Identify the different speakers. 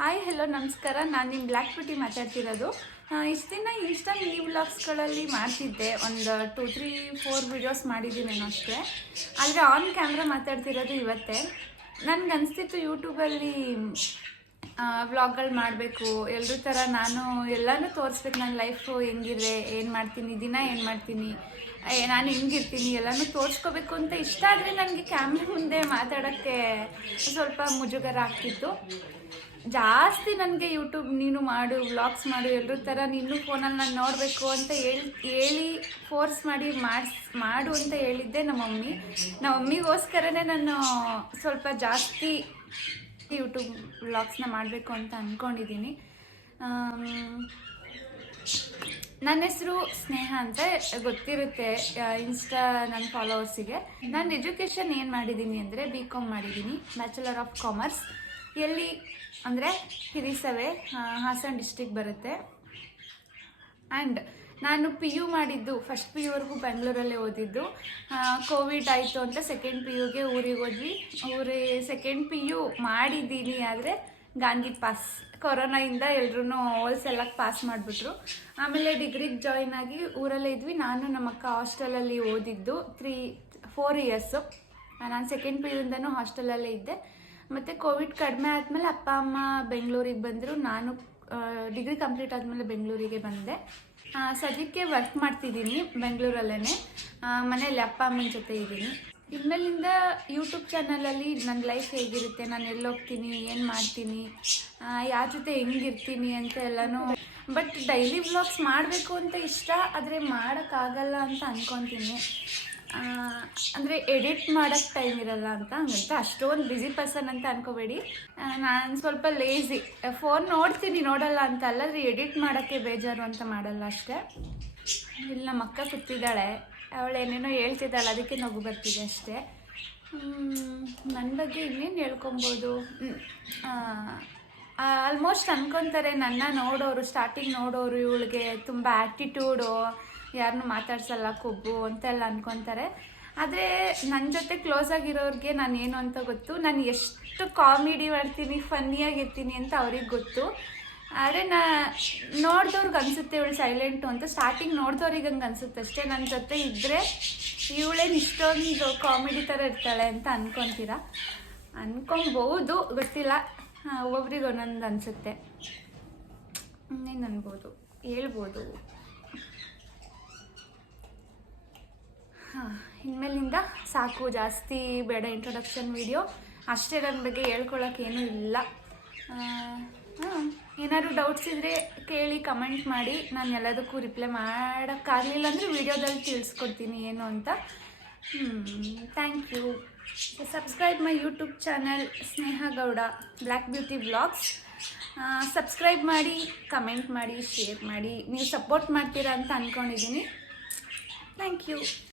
Speaker 1: Hi hello ನಮಸ್ಕಾರ. ನಾನು ನಿಮ್ಮ ಬ್ಲ್ಯಾಕ್ ಬ್ಯೂಟಿ ಮಾತಾಡ್ತಿರೋದು. ಇಷ್ಟು ದಿನ ಇನ್ಸ್ಟಾ ಈ ವ್ಲಾಗ್ಸ್ಗಳಲ್ಲಿ ಮಾಡ್ತಿದ್ದೆ. ಒಂದು ಟೂ ತ್ರೀ ಫೋರ್ ವಿಡಿಯೋಸ್ ಮಾಡಿದ್ದೀನೇನೋ ಅಷ್ಟೇ. ಆದರೆ ಆನ್ ಕ್ಯಾಮ್ರಾ ಮಾತಾಡ್ತಿರೋದು ಇವತ್ತೇ. ನನಗೆ ಅನಿಸ್ತಿತ್ತು ಯೂಟ್ಯೂಬಲ್ಲಿ ವ್ಲಾಗ್ಗಳು ಮಾಡಬೇಕು. ಎಲ್ಲರೂ ಥರ ನಾನು ಎಲ್ಲನೂ ತೋರಿಸ್ಬೇಕು. ನನ್ನ ಲೈಫು ಹೆಂಗಿದೆ? ಏನು ಮಾಡ್ತೀನಿ? ದಿನ ಏನು ಮಾಡ್ತೀನಿ? ನಾನು ಹೆಂಗಿರ್ತೀನಿ? ಎಲ್ಲನೂ ತೋರಿಸ್ಕೋಬೇಕು ಅಂತ ಇಷ್ಟ ಆದರೆ ನನಗೆ ಕ್ಯಾಮ್ರಾ ಮುಂದೆ ಮಾತಾಡೋಕ್ಕೆ ಸ್ವಲ್ಪ ಮುಜುಗರ ಆಗ್ತಿತ್ತು. ಜಾಸ್ತಿ ನನಗೆ ಯೂಟ್ಯೂಬ್ ನೀನು ಮಾಡು ವ್ಲಾಗ್ಸ್ ಮಾಡು ಎಲ್ಲರ ಥರ ನೀನು ಫೋನಲ್ಲಿ ನಾನು ನೋಡಬೇಕು ಅಂತ ಹೇಳಿ ಹೇಳಿ ಫೋರ್ಸ್ ಮಾಡಿ ಮಾಡಿಸ್, ಮಾಡು ಅಂತ ಹೇಳಿದ್ದೆ ನಮ್ಮ ಮಮ್ಮಿ ನಮ್ಮ ಮಮ್ಮಿಗೋಸ್ಕರನೇ ನಾನು ಸ್ವಲ್ಪ ಜಾಸ್ತಿ ಯೂಟ್ಯೂಬ್ ವ್ಲಾಗ್ಸ್ನ ಮಾಡಬೇಕು ಅಂತ ಅಂದ್ಕೊಂಡಿದ್ದೀನಿ ನನ್ನ ಹೆಸರು ಸ್ನೇಹ ಅಂತ ಗೊತ್ತಿರುತ್ತೆ ಇನ್ಸ್ಟಾ ನನ್ನ ಫಾಲೋವರ್ಸಿಗೆ ನಾನು ಎಜುಕೇಷನ್ ಏನು ಮಾಡಿದ್ದೀನಿ ಅಂದರೆ ಬಿ ಕಾಮ್ ಮಾಡಿದ್ದೀನಿ ಬ್ಯಾಚುಲರ್ ಆಫ್ ಕಾಮರ್ಸ್ ಎಲ್ಲಿ ಅಂದರೆ ಹಿರಿಸವೆ ಹಾಸನ ಡಿಸ್ಟಿಕ್ ಬರುತ್ತೆ. ಆ್ಯಂಡ್ ನಾನು ಪಿ ಯು ಮಾಡಿದ್ದು ಫಸ್ಟ್ ಪಿ ಯುವರೆಗೂ ಬೆಂಗಳೂರಲ್ಲೇ ಓದಿದ್ದು. ಕೋವಿಡ್ ಆಯಿತು ಅಂತ ಸೆಕೆಂಡ್ ಪಿ ಯುಗೆ ಊರಿಗೆ ಹೋದ್ವಿ. ಊರಿ ಸೆಕೆಂಡ್ ಪಿ ಯು ಮಾಡಿದ್ದೀನಿ ಆದರೆ ಗಾಂಧಿ ಪಾಸ್ ಕೊರೋನಾಯಿಂದ ಎಲ್ರೂ ಎಲ್ಲ ಪಾಸ್ ಮಾಡಿಬಿಟ್ರು. ಆಮೇಲೆ ಡಿಗ್ರಿಗೆ ಜಾಯ್ನ್ ಆಗಿ ಊರಲ್ಲೇ ಇದ್ವಿ. ನಾನು ನಮ್ಮ ಅಕ್ಕ ಹಾಸ್ಟೆಲಲ್ಲಿ ಓದಿದ್ದು ತ್ರೀ ಫೋರ್ ಇಯರ್ಸು ನಾನು ಸೆಕೆಂಡ್ ಪಿ ಯುಯಿಂದನೂ ಹಾಸ್ಟೆಲಲ್ಲೇ ಇದ್ದೆ. ಮತ್ತು ಕೋವಿಡ್ ಕಡಿಮೆ ಆದಮೇಲೆ ಅಪ್ಪ, ಅಮ್ಮ ಬೆಂಗಳೂರಿಗೆ ಬಂದರು. ನಾನು ಡಿಗ್ರಿ ಕಂಪ್ಲೀಟ್ ಆದಮೇಲೆ ಬೆಂಗಳೂರಿಗೆ ಬಂದೆ. ಸದ್ಯಕ್ಕೆ ವರ್ಕ್ ಮಾಡ್ತಿದ್ದೀನಿ ಬೆಂಗಳೂರಲ್ಲೇ ಮನೆಯಲ್ಲಿ ಅಪ್ಪ, ಅಮ್ಮನ ಜೊತೆ ಇದ್ದೀನಿ. ಇನ್ಮೇಲಿಂದ ಯೂಟ್ಯೂಬ್ ಚಾನಲಲ್ಲಿ ನನ್ನ ಲೈಫ್ ಹೇಗಿರುತ್ತೆ, ನಾನು ಎಲ್ಲಿ ಹೋಗ್ತೀನಿ ಏನು ಮಾಡ್ತೀನಿ ಯಾರ ಜೊತೆ ಹೆಂಗಿರ್ತೀನಿ ಅಂತ ಎಲ್ಲನೂ ಬಟ್ ಡೈಲಿ ವ್ಲಾಗ್ಸ್ ಮಾಡಬೇಕು ಅಂತ ಇಷ್ಟ, ಆದರೆ ಮಾಡೋಕ್ಕಾಗಲ್ಲ ಅಂತ ಅಂದ್ಕೊತೀನಿ ಅಂದರೆ ಎಡಿಟ್ ಮಾಡೋಕ್ಕೆ ಟೈಮ್ ಇರಲ್ಲ ಅಂತ ಹಂಗಂತ ಅಷ್ಟೊಂದು ಬ್ಯುಸಿ ಪರ್ಸನ್ ಅಂತ ಅನ್ಕೋಬೇಡಿ. ನಾನು ಸ್ವಲ್ಪ ಲೇಝಿ ಫೋನ್ ನೋಡ್ತೀನಿ, ನೋಡಲ್ಲ ಅಂತ ಅಲ್ಲ, ಆದರೆ ಎಡಿಟ್ ಮಾಡೋಕ್ಕೆ ಬೇಜಾರು ಅಂತ ಮಾಡಲ್ಲ ಅಷ್ಟೇ. ಇಲ್ಲಿ ನಮ್ಮ ಅಕ್ಕ ಕೂತಿದ್ದಾಳೆ. ಅವಳು ಏನೇನೋ ಹೇಳ್ತಿದ್ದಾಳೆ, ಅದಕ್ಕೆ ನಗು ಬರ್ತಿದೆ ಅಷ್ಟೇ. ನನ್ನ ಬಗ್ಗೆ ಇನ್ನೇನು ಹೇಳ್ಕೊಬೋದು? ಆಲ್ಮೋಸ್ಟ್ ಅನ್ಕೊತಾರೆ, ನನ್ನ ನೋಡೋರು ಸ್ಟಾರ್ಟಿಂಗ್ ನೋಡೋರು, ಇವಳಿಗೆ ತುಂಬ ಆ್ಯಟಿಟ್ಯೂಡು ಯಾರನ್ನೂ ಮಾತಾಡ್ಸಲ್ಲ, ಕೊಬ್ಬು ಅಂತೆಲ್ಲ ಅನ್ಕೊಂತಾರೆ. ಆದರೆ ನನ್ನ ಜೊತೆ ಕ್ಲೋಸ್ ಆಗಿರೋರಿಗೆ ನಾನು ಏನು ಅಂತ ಗೊತ್ತು. ನಾನು ಎಷ್ಟು ಕಾಮಿಡಿ ಮಾಡ್ತೀನಿ ಫನ್ನಿಯಾಗಿರ್ತೀನಿ ಅಂತ ಅವ್ರಿಗೆ ಗೊತ್ತು. ಆದರೆ ನಾ ನೋಡಿದವ್ರಿಗೆ ಅನಿಸುತ್ತೆ ಇವಳು ಸೈಲೆಂಟು ಅಂತ. ಸ್ಟಾರ್ಟಿಂಗ್ ನೋಡಿದವ್ರಿಗೆ ಹಂಗೆ ಅನಿಸುತ್ತೆ ಅಷ್ಟೇ. ನನ್ನ ಜೊತೆ ಇದ್ದರೆ ಇವಳೇನು ಇಷ್ಟೊಂದು ಕಾಮಿಡಿ ಥರ ಇರ್ತಾಳೆ ಅಂತ ಅನ್ಕೊತೀರಾ? ಅನ್ಕೊಬಹುದು ಗೊತ್ತಿಲ್ಲ. ಒಬ್ಬೊಬ್ರಿಗೆ ಒಂದೊಂದು ಅನಿಸುತ್ತೆ. ಇನ್ನೇನು ಅನ್ಬೋದು? ಹೇಳ್ಬೋದು. ಹಾಂ, ಇನ್ಮೇಲಿಂದ ಸಾಕು, ಜಾಸ್ತಿ ಬೇಡ ಇಂಟ್ರೊಡಕ್ಷನ್ ವಿಡಿಯೋ ಅಷ್ಟೇ ನನ್ನ ಬಗ್ಗೆ ಹೇಳ್ಕೊಳಕ್ಕೆ ಏನೂ ಇಲ್ಲ. ಹಾಂ, ಏನಾದ್ರು ಡೌಟ್ಸ್ ಇದ್ದರೆ ಕೇಳಿ ಕಮೆಂಟ್ ಮಾಡಿ. ನಾನು ಎಲ್ಲದಕ್ಕೂ ರಿಪ್ಲೈ ಮಾಡೋಕ್ಕಾಗಲಿಲ್ಲ ಅಂದರೆ ವಿಡಿಯೋದಲ್ಲಿ ತಿಳಿಸ್ಕೊಡ್ತೀನಿ ಏನು ಅಂತ. Thank you subscribe my YouTube channel Sneha Gowda black beauty blogs subscribe ಮಾಡಿ ಕಮೆಂಟ್ ಮಾಡಿ ಶೇರ್ ಮಾಡಿ. ನೀವು ಸಪೋರ್ಟ್ ಮಾಡ್ತೀರಾ ಅಂತ ಅಂದ್ಕೊಂಡಿದ್ದೀನಿ ಥ್ಯಾಂಕ್ ಯು